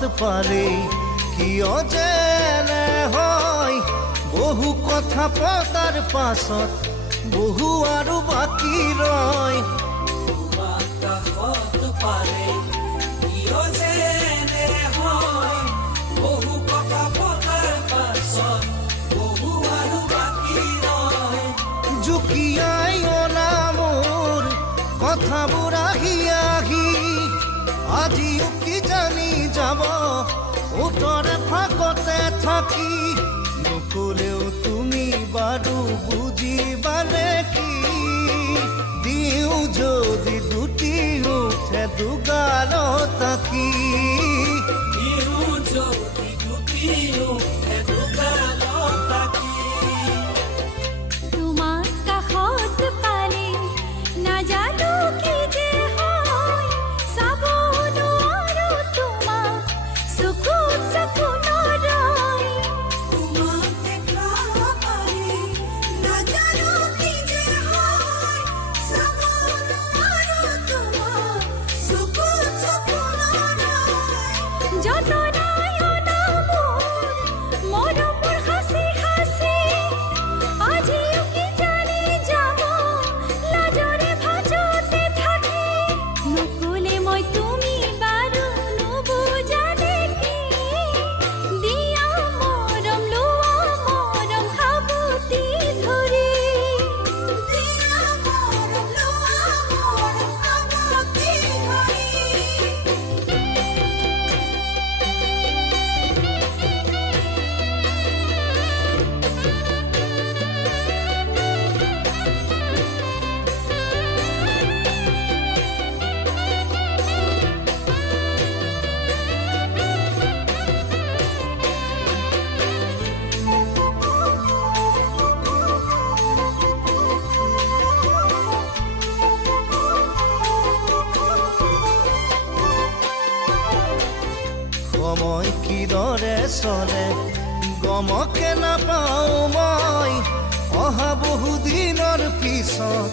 কাষত পালে কিয় যেনে হয় বহু কথা পতাৰ পাছত বহু আৰু বাকী ৰয় তোমাৰ কাষত পালে কিয় যেনে হয় বহু কথা পতাৰ পাছত বহু আৰু বাকী ৰয় জুকিয়াই অনা মোৰ কথাবোৰ আহি আহি আজিও কি জানি যাব উত্তৰে ফাকতে থাকি নকলেও তুমি বাৰু বুজিবানে কি দিওঁ যদি দুটি উঠে দুগালত তাকি দিওঁ যদি দুটি উঠে দুগালত তাকি তোমাৰ কাষত পালে নাজানো কি যে হয় চাব নোৱাৰো তোমাক চকুত চকু নৰয় তোমাক দেখা পালে নাজানো কি যে হয় চাব নোৱাৰো তোমাক চকুত চকু নৰয় যতনাই অনা মোৰ মৰমৰ হাসি হাসি আজিও কি জানি যাব লাজৰে ভাজতে থাকি নকলে মই তুমি বাৰু নুবুজা দেখি দিয়া মৰম লোৱা মৰম সাবতি ধৰি দিয়া মৰম লোৱা মৰম সাবতি ধৰি সময় কিদৰে চলে গমকে নাপাওঁ মই অহা বহু দিনৰ পিছত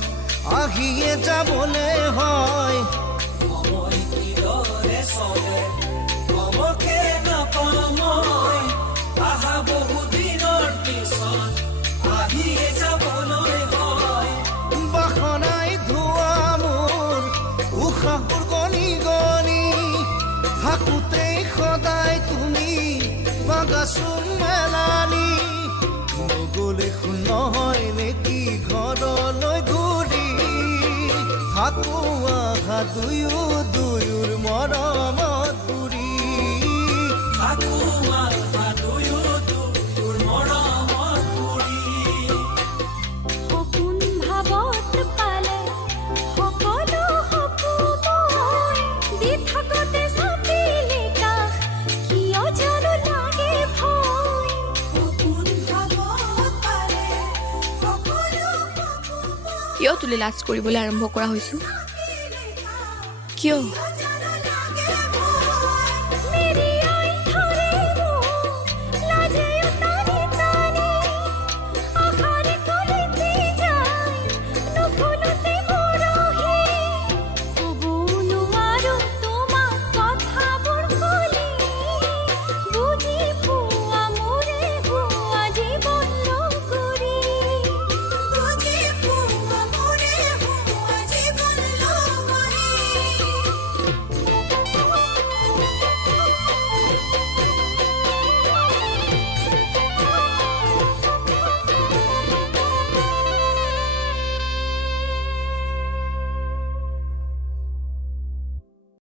আহিয়ে যাবলৈ হয় সময় কিদৰে চলে গমকে নাপাওঁ মই আহা বহু দিনৰ পিছত আহিয়ে যাবলৈ হয় বাসনাই ধোৱা মোৰ উশাহবোৰ গণি গণি থাকোঁতেই সদায় তুমি বাগাচোন মেলানি নগলে নহয় নেকি ঘৰলৈ ঘূৰি থাকো আহা দুয়ো দুয়োৰ মৰমত বুৰি থাকো আহা দুয়ো দুয়োৰ মৰমত পৰি সপোন ভাৱত পালে সকলো সপোন মই দি থাকোঁতে চাপিলে কাষ কিয় জানো লাগে ভয় সপোন ভাৱত পালে সকলো সপোন কিয় তুলি লাজ কৰিবলৈ আৰম্ভ কৰা হৈছো কিয় মই